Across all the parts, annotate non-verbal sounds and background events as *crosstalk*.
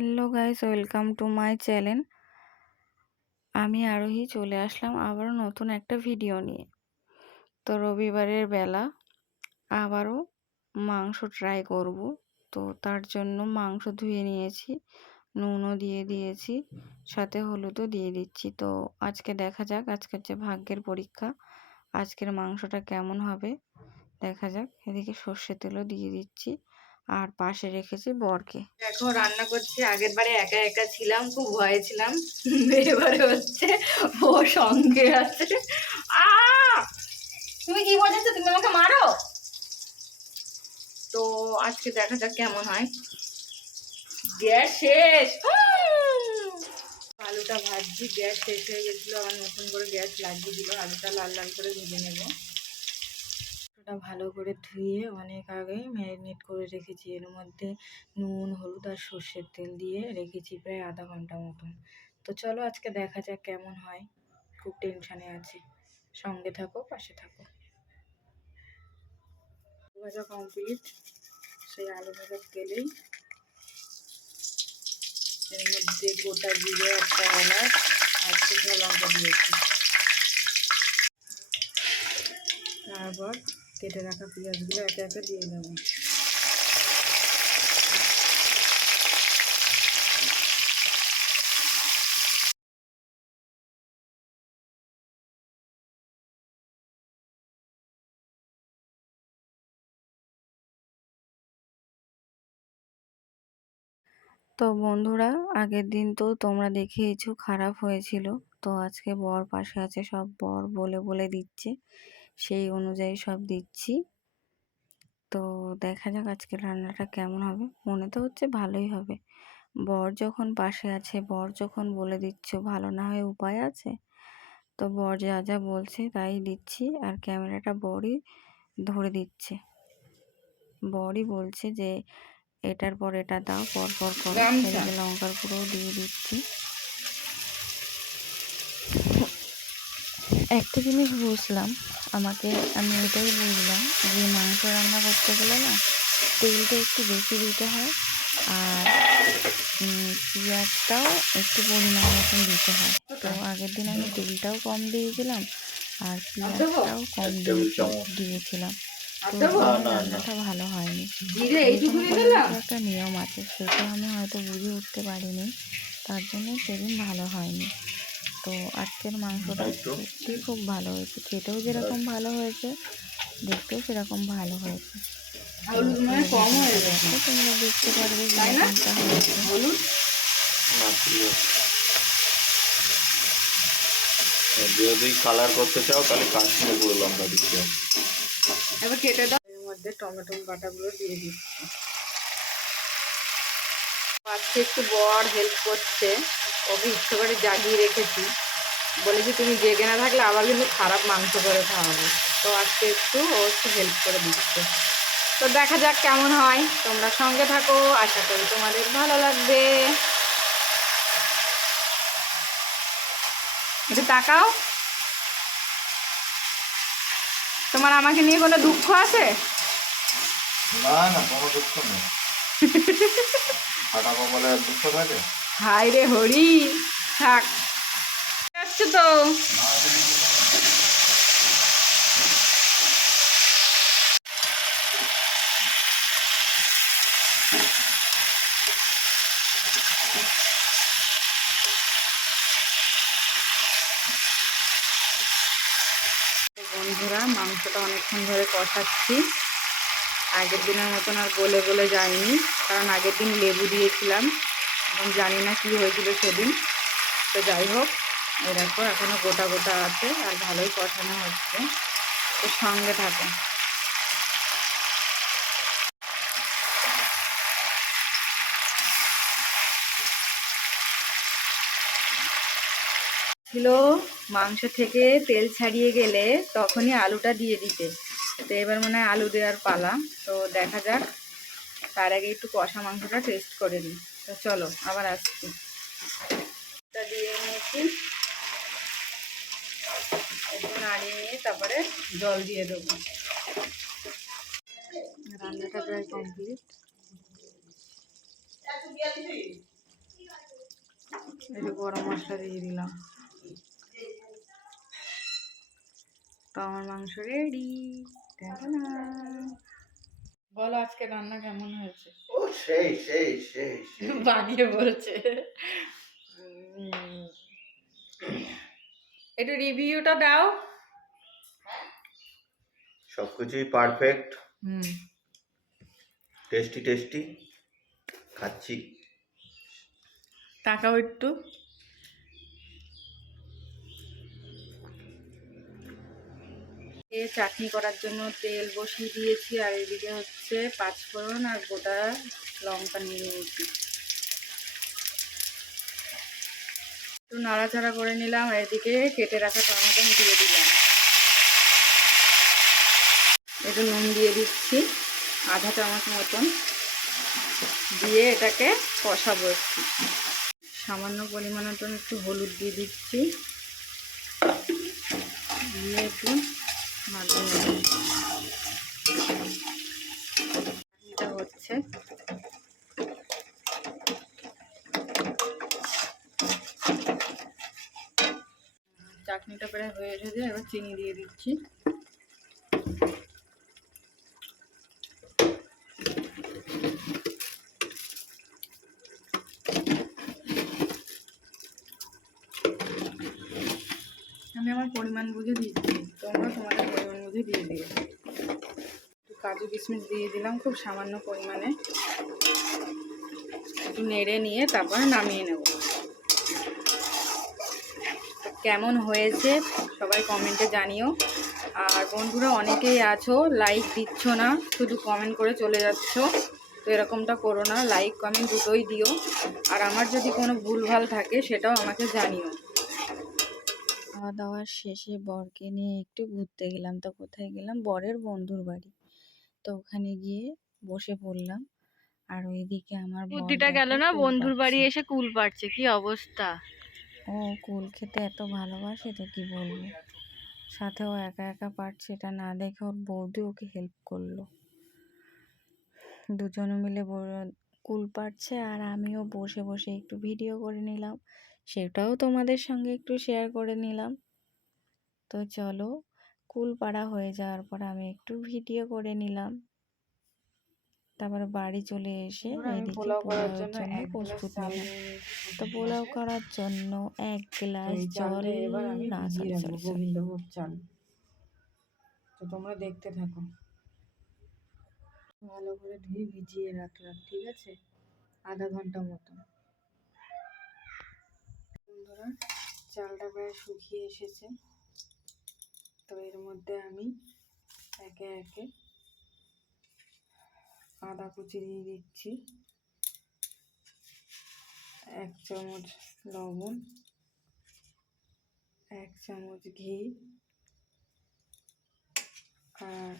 Hello guys, welcome to my channel. আমি আরোহী চলে আসলাম আবারও নতুন একটা ভিডিও নিয়ে। তো রবিবারের বেলা আবারও মাংস ট্রাই করব। তো তার জন্য মাংস ধুয়ে নিয়েছি, নুনও দিয়ে দিয়েছি, সাথে হলুদও দিয়ে দিচ্ছি। তো আজকে দেখা যাক আজকের যে ভাগ্যের পরীক্ষা, আজকের মাংসটা কেমন হবে। দেখা যাক, এদিকে সর্ষে তেলও দিয়ে দিচ্ছি। আর পাশে রেখেছি বরকে। এখন রান্না করছি, আগের বারে একা একা ছিলাম, খুব ভয়ে ছিলাম। *laughs* এবারে হচ্ছে ও সঙ্গে আছে। তুমি কি বলেছ? তুমি আমাকে মারো? তো আজকে দেখা যাক কেমন হয়। গ্যাস শেষ! আলুটা ভাজছি, গ্যাস শেষ হয়ে গেছিল, আবার নতুন করে গ্যাস লাগিয়ে দিল। আলুটা লাল লাল করে ভেজে নেব। মাংসটা ভালো করে ধুয়ে অনেক আগে ম্যারিনেট করে রেখেছি। এর মধ্যে নুন, হলুদ আর সর্ষের তেল দিয়ে রেখেছি প্রায় আধা ঘণ্টা মতন। তো চলো আজকে দেখা যাক কেমন হয়। খুব টেনশানে আছি। সঙ্গে থাকো, পাশে থাকো। ভাজা কমপ্লিট সেই আলু ভাজার তেলেই এর মধ্যে গোটা জিরে একটা এলাচ আর শুকনো লঙ্কা দিয়েছি। তারপর কেটে রাখা পেঁয়াজগুলো একে একে দিয়ে দেবো। তো বন্ধুরা, আগের দিন তো তোমরা দেখিয়েছো খারাপ হয়েছিল। তো আজকে বর পাশে আছে, সব বর বলে বলে দিচ্ছে। সেই অনুযায়ী সব দিচ্ছি। তো দেখা যাক আজকের রান্নাটা কেমন হবে। মনে তো হচ্ছে ভালোই হবে। বর যখন পাশে আছে বর যখন বলে দিচ্ছ ভালো না হয়ে উপায় আছে? তো বর যা যা বলছে তাই দিচ্ছি আর ক্যামেরাটা বরই ধরে দিচ্ছে। বরই বলছে যে এটার পর এটা দাও পর পর করো লঙ্কার গুঁড়োও দিয়ে দিচ্ছি। একটা জিনিস বুঝলাম আমাকে আমি এটাই বুঝলাম যে মাংস রান্না করতে গেলে না তেলটা একটু বেশি দিতে হয় আর পেঁয়াজটাও একটু পরিমাণ মতন দিতে হয়। তো আগের দিন আমি তেলটাও কম দিয়েছিলাম আর পেঁয়াজটাও কম দিয়েছিলাম। তো রান্নাটা ভালো হয়নি। একটা নিয়ম আছে সেটা আমি হয়তো বুঝে উঠতে পারিনি তার জন্য সেদিন ভালো হয়নি। তো আজকের মাংসটা সত্যি খুব ভালো হয়েছে। খেতেও যেরকম ভালো হয়েছে দেখতেও সেরকম ভালো হয়েছে। তোমরা দেখতে পারবে হয়েছে। যদি কালার করতে চাও তাহলে কাশ্মীর লঙ্কা দিতে এবার কেটে দাও। এর মধ্যে টমেটো বাটাগুলো দিয়ে দিচ্ছি। আজকে একটু বর হেল্প করছে। ওকে ইচ্ছে করে জাগিয়ে রেখেছি। বলেছি তুমি জেগে না থাকলে আবার কিন্তু খারাপ মাংস করে খাওয়াবে। তো আজকে একটু ও একটু হেল্প করে দিচ্ছে। তো দেখা যাক কেমন হয়। তোমরা সঙ্গে থাকো। আশা করি তোমাদের ভালো লাগবে। একটু তাকাও। তোমার আমাকে নিয়ে কোনো দুঃখ আছে? না না কোনো দুঃখ নেই। *laughs* ফাটা কপালে দুঃখ থাকে? হাই রে হরি, থাক। যাচ্ছে তো। বন্ধুরা, মাংসটা অনেকক্ষণ ধরে কষাচ্ছি। আগের দিনের মতন আর গলে গলে যায়নি। কারণ আগের দিন লেবু দিয়েছিলাম। এবং জানি না কী হয়েছিল সেদিন। তো যাই হোক দেখো এখনও গোটা গোটা আছে আর ভালোই কষানো হচ্ছে। তো সঙ্গে থাকে। ছিল মাংস থেকে তেল ছাড়িয়ে গেলে তখনই আলুটা দিয়ে দিতে। তো এবার মনে হয় আলু দেওয়ার পালা। তো দেখা যাক, তার আগে একটু কষা মাংসটা টেস্ট করে নিই। তো চলো, আবার আসছি। এটা দিয়ে নিয়েছি। একটু নাড়িয়ে নিয়ে তারপরে জল দিয়ে দেবো। রান্নাটা প্রায় কমপ্লিট যে গরম মশলা দিয়ে দিলাম। তো আমার মাংস রেডি বলো আজকে রান্না কেমন হয়েছে? ও সেই সেই সেই বানিয়ে বলছে। একটু রিভিউটা দাও। সবকিছুই পারফেক্ট হুম। টেস্টি টেস্টি খাচ্ছি। তাকাও একটু। এ চাটনি করার জন্য তেল বসিয়ে দিয়েছি, আর এদিকে হচ্ছে পাঁচফোড়ন আর গোটা লঙ্কা নিয়ে নিয়েছি। একটু নাড়াচাড়া করে নিলাম, আর এদিকে কেটে রাখা টমেটো দিয়ে দিলাম। একটু নুন দিয়ে দিচ্ছি, আধা চামচ মতন। দিয়ে এটাকে কষাবো একটু। সামান্য পরিমাণ একটু হলুদ দিয়ে দিচ্ছি। দিয়ে একটু হচ্ছে। চাটনিটা প্রায় হয়ে এসেছে এবার চিনি দিয়ে দিচ্ছি আমি আমার পরিমাণ বুঝে দিচ্ছি তোমরা তোমাদের বুঝে দিয়ে একটু কাজু কিশমিশ দিয়ে দিলাম খুব সামান্য পরিমাণে। একটু নেড়ে নিয়ে তারপর নামিয়ে নেব। কেমন হয়েছে সবাই কমেন্টে জানিও। আর বন্ধুরা অনেকেই আছো লাইক দিচ্ছ না, শুধু কমেন্ট করে চলে যাচ্ছ। তো এরকমটা করো না লাইক কমেন্ট দুটোই দিও। আর আমার যদি কোনো ভুলভাল থাকে সেটাও আমাকে জানিও। খাওয়া দাওয়ার শেষে বরকে নিয়ে একটু ঘুরতে গেলাম। তো কোথায় গেলাম? বরের বন্ধুর বাড়ি। তো ওখানে গিয়ে বসে পড়লাম। আর ওইদিকে আমার বুদ্ধিটা গেল না? বন্ধুর বাড়ি এসে কুল পাড়ছে। কি অবস্থা? ও কুল খেতে এত ভালোবাসে তো কি বলব? সাথে ও একা একা পারছে এটা না দেখে ওর বৌদি ওকে হেল্প করল। দুজনে মিলে কুল পাড়ছে। আর আমিও বসে বসে একটু ভিডিও করে নিলাম। সেটাও তোমাদের সঙ্গে একটু শেয়ার করে নিলাম। তো চলো কুল পাড়া হয়ে যাওয়ার পর আমি একটু ভিডিও করে নিলাম। তারপরে বাড়ি চলে এসে এদিকে পোলাওয়ের জন্য প্রস্তুত নিলাম। তো পোলাও করার জন্য এক গ্লাস জল এবার আমি না। গোবিন্দভোগ চাল। তো তোমরা দেখতে থাকো। ভালো করে ধুয়ে ভিজিয়ে রাখলাম ঠিক আছে? আধা ঘণ্টা মতো। বন্ধুরা চালটা প্রায় শুকিয়ে এসেছে। তো এর মধ্যে আমি একে একে আদা কুচি দিয়ে দিচ্ছি, এক চামচ লবণ, এক চামচ ঘি আর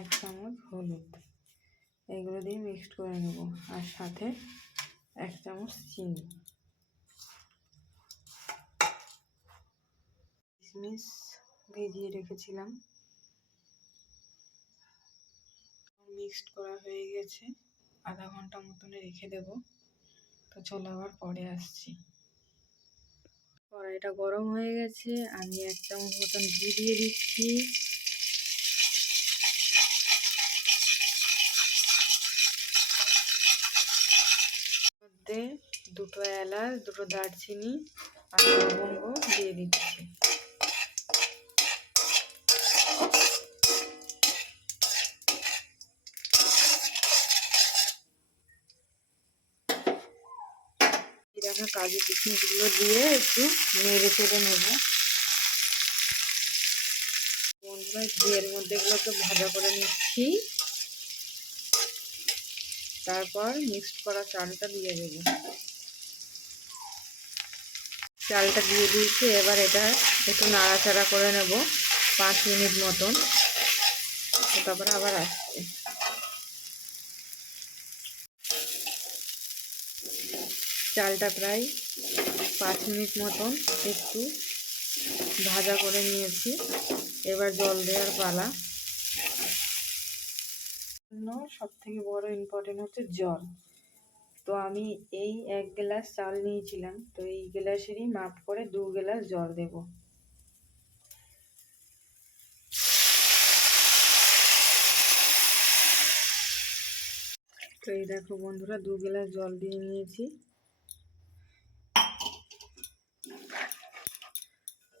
এক চামচ হলুদ। এগুলো দিয়ে মিক্সড করে নেব আর সাথে এক চামচ চিনি। কিশমিশ ভিজিয়ে রেখেছিলাম। মিক্সড করা হয়ে গেছে। আধা ঘণ্টা মতন রেখে দেব। তো চলো আবার পরে আসছি। কড়াইটা গরম হয়ে গেছে। আমি এক চামচ মতন ঘি দিয়ে দিচ্ছি। মধ্যে দুটো এলাচ, দুটো দারচিনি আর লবঙ্গ দিয়ে দিচ্ছি। রাখা কাজু কিশমিশগুলো দিয়ে একটু নেড়ে চেড়ে নেব। বন্ধুরা ঘিয়ের মধ্যে একটু ভাজা করে নিচ্ছি। তারপর মিক্সড করা চালটা দিয়ে দেবো। চালটা দিয়ে দিয়েছি, এবার এটা একটু নাড়াচাড়া করে নেব পাঁচ মিনিট মতন। তারপরে আবার আসছে। চালটা প্রায় পাঁচ মিনিট মতন একটু ভাজা করে নিয়েছি। এবার জল দেওয়ার পালা। সব থেকে বড় ইম্পর্টেন্ট হচ্ছে জল। তো আমি এই এক গ্লাস চাল নিয়েছিলাম, তো এই গ্লাসেরই মাপ করে দু গ্লাস জল দেব। তো এই দেখো বন্ধুরা, দু গ্লাস জল দিয়ে নিয়েছি।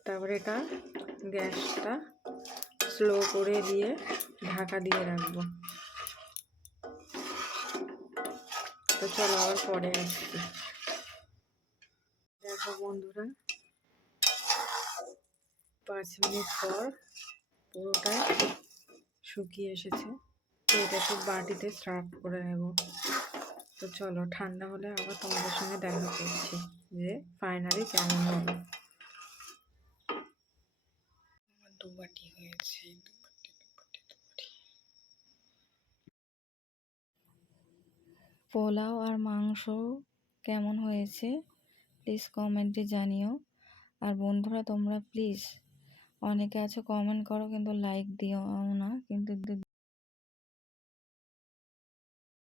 তারপরে এটা গ্যাসটা স্লো করে দিয়ে ঢাকা দিয়ে রাখব। তো চলো আবার পরে আসছি। দেখো বন্ধুরা, পাঁচ মিনিট পর পুরোটাই শুকিয়ে এসেছে। তো এটা একটু বাটিতে সার্ভ করে নেব। তো চলো, ঠান্ডা হলে আবার তোমাদের সঙ্গে দেখা করছি যে ফাইনালি কেমন হবে আমার দু হয়েছে? পোলাও আর মাংস কেমন হয়েছে? প্লিজ কমেন্টে জানিও। আর বন্ধুরা, তোমরা প্লিজ অনেকে আছে, কমেন্ট করো, কিন্তু লাইক দিও না, কিন্তু